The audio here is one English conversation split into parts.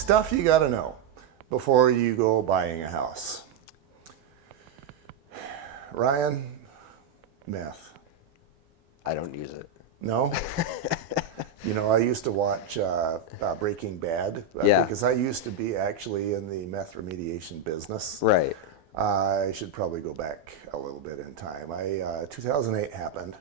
Stuff you got to know before you go buying a house. Ryan, meth. I don't use it. No? You know, I used to watch Breaking Bad Yeah. because I used to be actually in the meth remediation business. Right. I should probably go back a little bit in time. 2008 happened.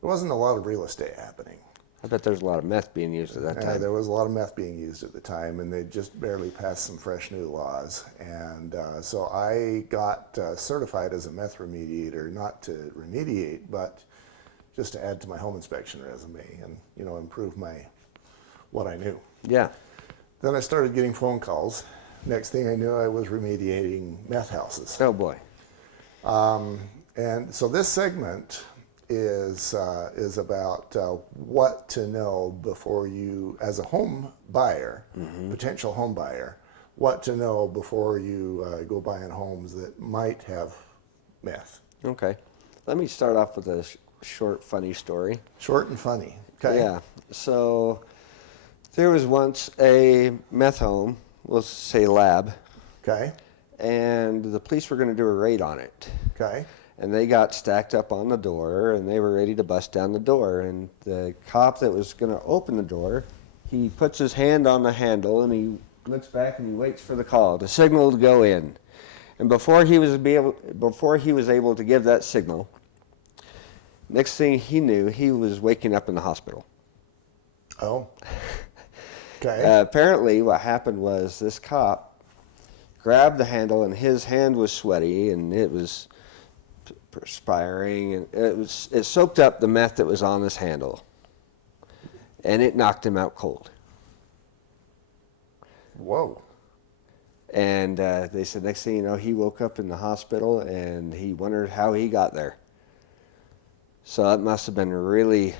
There wasn't a lot of real estate happening. I bet there's a lot of meth being used at that time. There was a lot of meth being used at the time, and they just barely passed some fresh new laws. And so I got certified as a meth remediator, not to remediate, but just to add to my home inspection resume and, you know, improve what I knew. Yeah. Then I started getting phone calls. Next thing I knew, I was remediating meth houses. Oh boy. And so this segment is about what to know before you, as a home buyer, potential home buyer, what to know before you go buying homes that might have meth. Okay. Let me start off with a short, funny story. Short and funny. Okay. Yeah. So there was once a meth home, we'll say lab, Okay. and the police were going to do a raid on it. Okay. And they got stacked up on the door, and they were ready to bust down the door. And the cop that was going to open the door, he puts his hand on the handle, and he looks back and he waits for the call, the signal to go in. And before he was able to give that signal, next thing he knew, he was waking up in the hospital. Oh. Okay. Apparently, what happened was this cop grabbed the handle, and his hand was sweaty, and it was perspiring, and it soaked up the meth that was on this handle, and it knocked him out cold. Whoa. And they said next thing you know, he woke up in the hospital, and he wondered how he got there. So that must have been really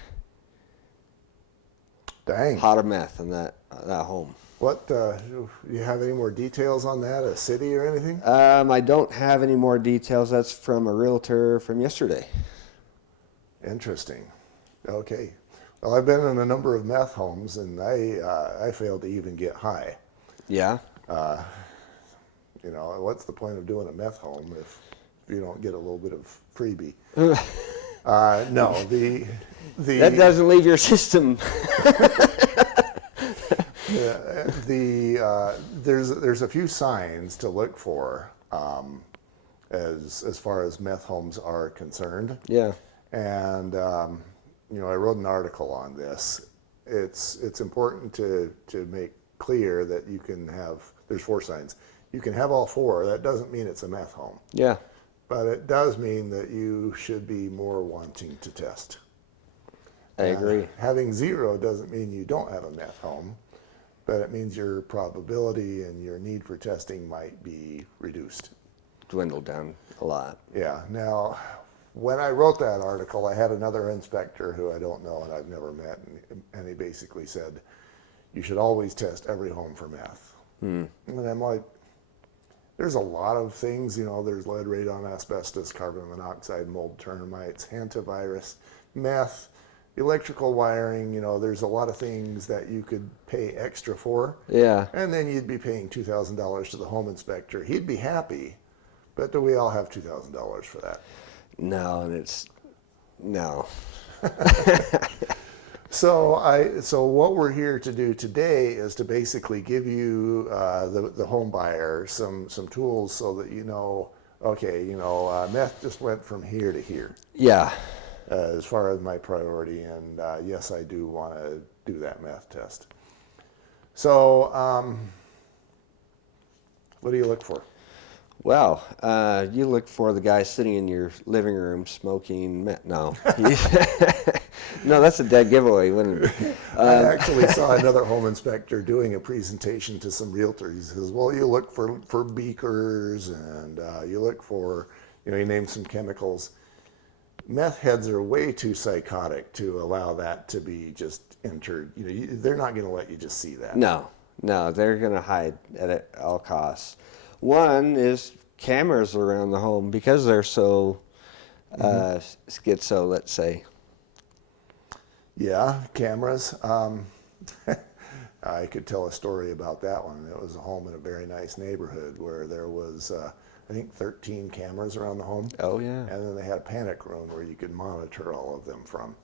Dang. hot of meth in that home. What, you have any more details on that, a city or anything? I don't have any more details. That's from a realtor from yesterday. Interesting. Okay. Well, I've been in a number of meth homes, and I failed to even get high. Yeah. You know, what's the point of doing a meth home if you don't get a little bit of freebie? No, That doesn't leave your system. There's a few signs to look for as far as meth homes are concerned. Yeah. And you know, I wrote an article on this. It's important to make clear that you can have. There's 4 signs. You can have all 4. That doesn't mean it's a meth home. Yeah. But it does mean that you should be more wanting to test. I agree. Having 0 doesn't mean you don't have a meth home, but it means your probability and your need for testing might be reduced. Dwindled down a lot. Yeah. Now, when I wrote that article, I had another inspector who I don't know and I've never met, and he basically said, you should always test every home for meth. And I'm like, there's a lot of things, you know, there's lead, radon, asbestos, carbon monoxide, mold, termites, hantavirus, meth, electrical wiring, you know, there's a lot of things that you could pay extra for. Yeah. And then you'd be paying $2,000 to the home inspector. He'd be happy, but do we all have $2,000 for that? No, and it's no. So what we're here to do today is to basically give you the home buyer some tools so that you know, okay, you know, meth just went from here to here. Yeah. As far as my priority, and yes, I do want to do that meth test. So, what do you look for? Well, you look for the guy sitting in your living room smoking meth. No. No, that's a dead giveaway, wouldn't it? I actually saw another home inspector doing a presentation to some realtors. He says, well, you look for beakers, and you look for, you know, he named some chemicals. Meth heads are way too psychotic to allow that to be just entered. You know, they're not going to let you just see that. No, they're going to hide at all costs. One is cameras around the home because they're so schizo, let's say. Yeah, cameras. I could tell a story about that one. It was a home in a very nice neighborhood where there was, I think, 13 cameras around the home. Oh, yeah. And then they had a panic room where you could monitor all of them from.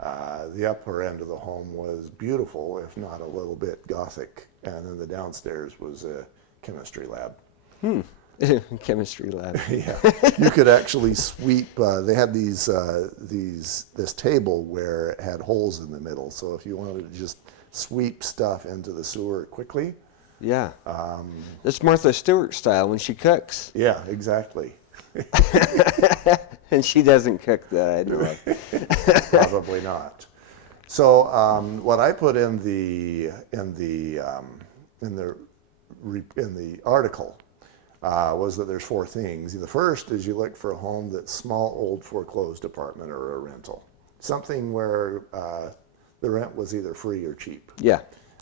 The upper end of the home was beautiful, if not a little bit gothic. And then the downstairs was a chemistry lab. Chemistry lab. Yeah, you could actually sweep. They had this table where it had holes in the middle. So if you wanted to just sweep stuff into the sewer quickly. Yeah. That's Martha Stewart style when she cooks. Yeah, exactly. And she doesn't cook that, I know of. Probably not. So what I put in the article was that there's 4 things. The first is you look for a home that's small, old, foreclosed apartment or a rental, something where the rent was either free or cheap. Yeah.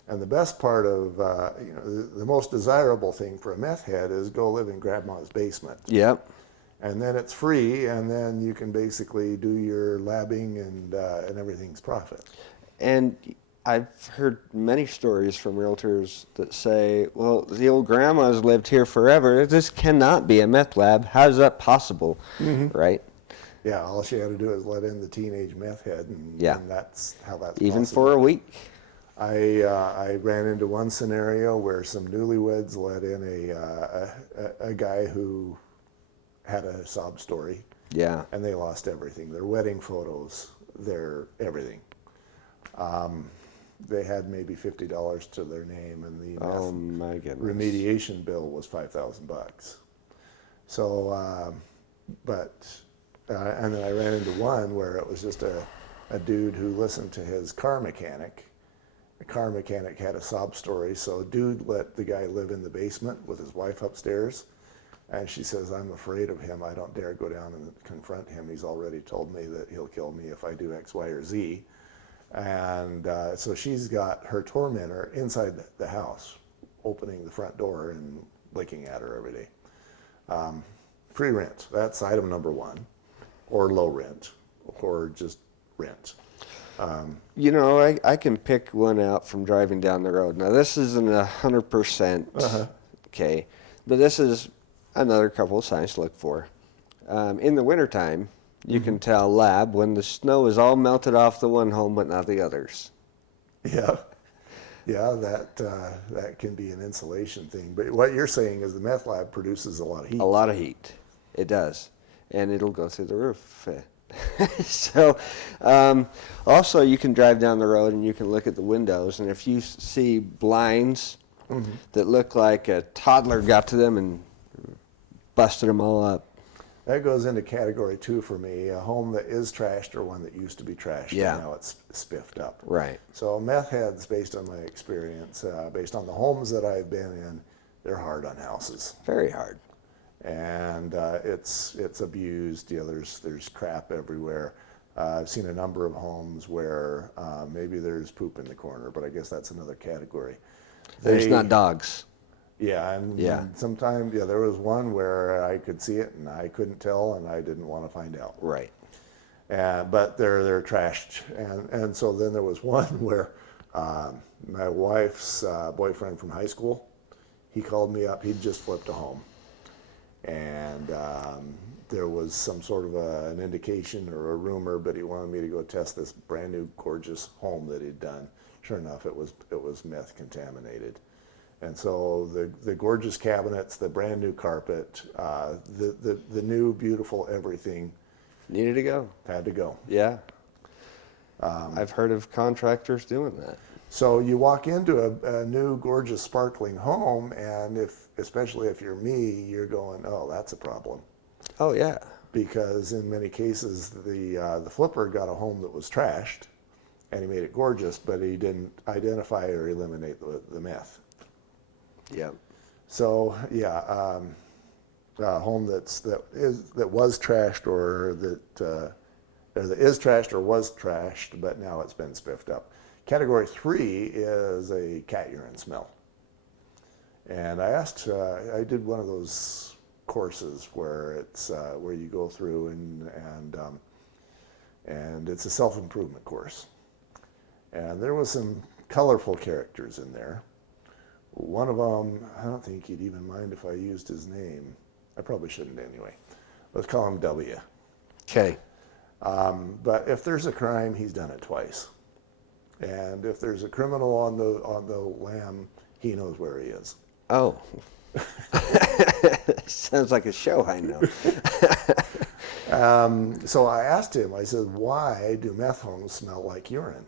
And the best part of the most desirable thing for a meth head is go live in grandma's basement. Yep. And then it's free, and then you can basically do your labbing and everything's profit. And I've heard many stories from realtors that say, well, the old grandma's lived here forever. This cannot be a meth lab. How is that possible? Mm-hmm. Right? Yeah, all she had to do is let in the teenage meth head, and that's how that's even possible. For a week. I ran into one scenario where some newlyweds let in a guy who had a sob story. Yeah. And they lost everything. Their wedding photos, their everything. They had maybe $50 to their name, and the my goodness. remediation bill was $5,000. So, and then I ran into one where it was just a dude who listened to his car mechanic. The car mechanic had a sob story, so dude let the guy live in the basement with his wife upstairs. And she says, I'm afraid of him. I don't dare go down and confront him. He's already told me that he'll kill me if I do X, Y, or Z. And so she's got her tormentor inside the house, opening the front door and licking at her every day. Free rent, that's item number 1. Or low rent, or just rent. I can pick one out from driving down the road. Now, this isn't 100%, okay, but this is another couple of signs to look for. In the wintertime, you can tell lab when the snow is all melted off the one home but not the others. Yeah, that can be an insulation thing. But what you're saying is the meth lab produces a lot of heat. A lot of heat, it does, and it'll go through the roof. So, also you can drive down the road and you can look at the windows, and if you see blinds that look like a toddler got to them and busted them all up. That goes into category 2 for me, a home that is trashed or one that used to be trashed and now it's spiffed up. Right. So meth heads, based on my experience, based on the homes that I've been in, they're hard on houses. Very hard. And it's abused. There's crap everywhere. I've seen a number of homes where maybe there's poop in the corner, but I guess that's another category. There's not dogs. Yeah, and sometimes, there was one where I could see it and I couldn't tell and I didn't want to find out. Right. But they're trashed. And so then there was one where my wife's boyfriend from high school, he called me up. He'd just flipped a home. And there was some sort of an indication or a rumor, but he wanted me to go test this brand new gorgeous home that he'd done. Sure enough, it was meth contaminated. And so the gorgeous cabinets, the brand new carpet, the new beautiful everything needed to go. Had to go. Yeah. I've heard of contractors doing that. So you walk into a new gorgeous sparkling home, and especially if you're me, you're going, oh, that's a problem. Oh yeah. Because in many cases the flipper got a home that was trashed, and he made it gorgeous, but he didn't identify or eliminate the meth. Yeah. So a home that was trashed or that is trashed or was trashed, but now it's been spiffed up. Category 3 is a cat urine smell. And I did one of those courses where it's where you go through and it's a self-improvement course. And there was some colorful characters in there. One of them, I don't think he'd even mind if I used his name. I probably shouldn't anyway. Let's call him W. Okay. But if there's a crime, he's done it twice. And if there's a criminal on the lam, he knows where he is. Oh. Sounds like a show I know. So I asked him, I said, why do meth homes smell like urine?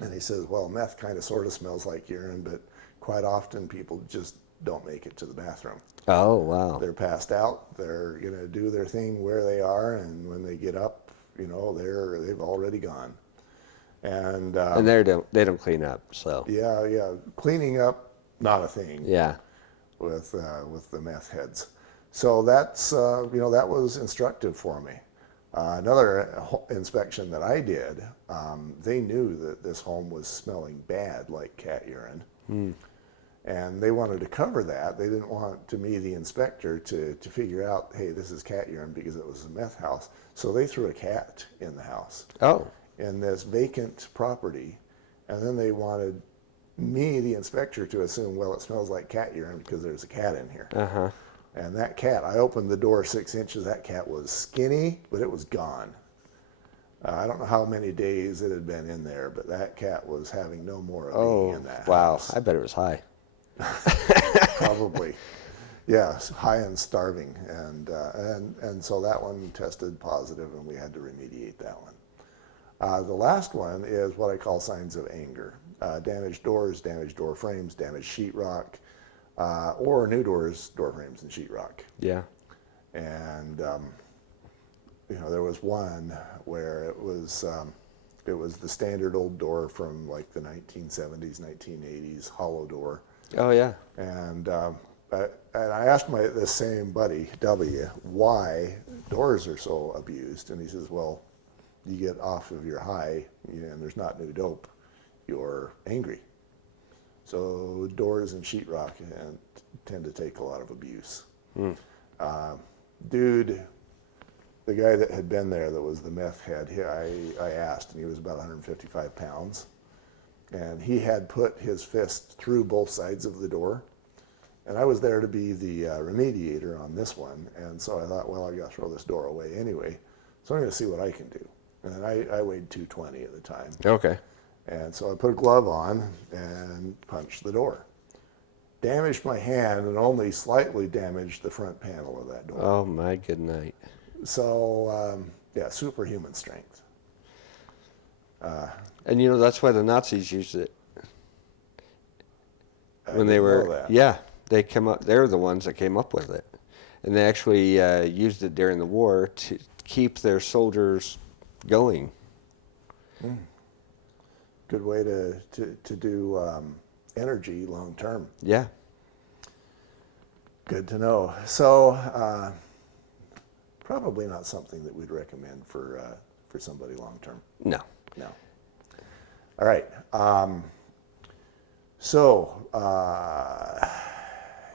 And he says, well, meth kind of sort of smells like urine, but quite often people just don't make it to the bathroom. Oh, wow. They're passed out. They're going to do their thing where they are, and when they get up, they've already gone. And they don't clean up, so. yeah, cleaning up, not a thing. Yeah. With the meth heads. So that's that was instructive for me. Another inspection that I did, they knew that this home was smelling bad like cat urine. And they wanted to cover that. They didn't want the inspector to figure out, hey, this is cat urine because it was a meth house. So they threw a cat in the house. Oh. In this vacant property. And then they wanted me, the inspector, to assume, well, it smells like cat urine because there's a cat in here. Uh-huh. And that cat, I opened the door 6 inches. That cat was skinny, but it was gone. I don't know how many days it had been in there, but that cat was having no more of being in that wow. house. I bet it was high. Probably. Yeah, high and starving. And so that one tested positive, and we had to remediate that one. The last one is what I call signs of anger. Damaged doors, damaged door frames, damaged sheetrock, or new doors, door frames, and sheetrock. Yeah. And there was one where it was the standard old door from like the 1970s, 1980s, hollow door. Oh, yeah. And I asked this same buddy W why doors are so abused, and he says, well, you get off of your high, and there's not new dope, you're angry. So doors and sheetrock tend to take a lot of abuse. Dude, the guy that had been there that was the meth head, I asked, and he was about 155 pounds. And he had put his fist through both sides of the door. And I was there to be the remediator on this one. And so I thought, well, I got to throw this door away anyway. So I'm going to see what I can do. And I weighed 220 at the time. Okay. And so I put a glove on and punched the door. Damaged my hand and only slightly damaged the front panel of that door. Oh, my good night. So, superhuman strength. And that's why the Nazis used it. When they didn't were, know that. yeah, they're the ones that came up with it. And they actually used it during the war to keep their soldiers going. Good way to do energy long term. Yeah. Good to know. So, probably not something that we'd recommend for somebody long term. No. No. All right. So,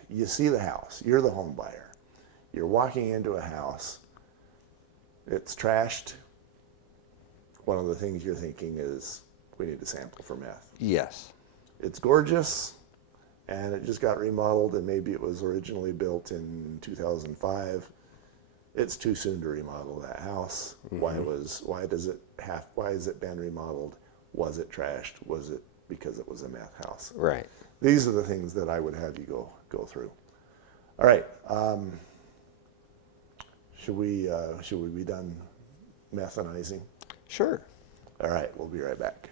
you see the house. You're the home buyer. You're walking into a house. It's trashed. One of the things you're thinking is, we need to sample for meth. Yes. It's gorgeous, and it just got remodeled, and maybe it was originally built in 2005. It's too soon to remodel that house. Mm-hmm. Why has it been remodeled? Was it trashed? Was it because it was a meth house? Right. These are the things that I would have you go through. All right. Should we be done methanizing? Sure. All right, we'll be right back.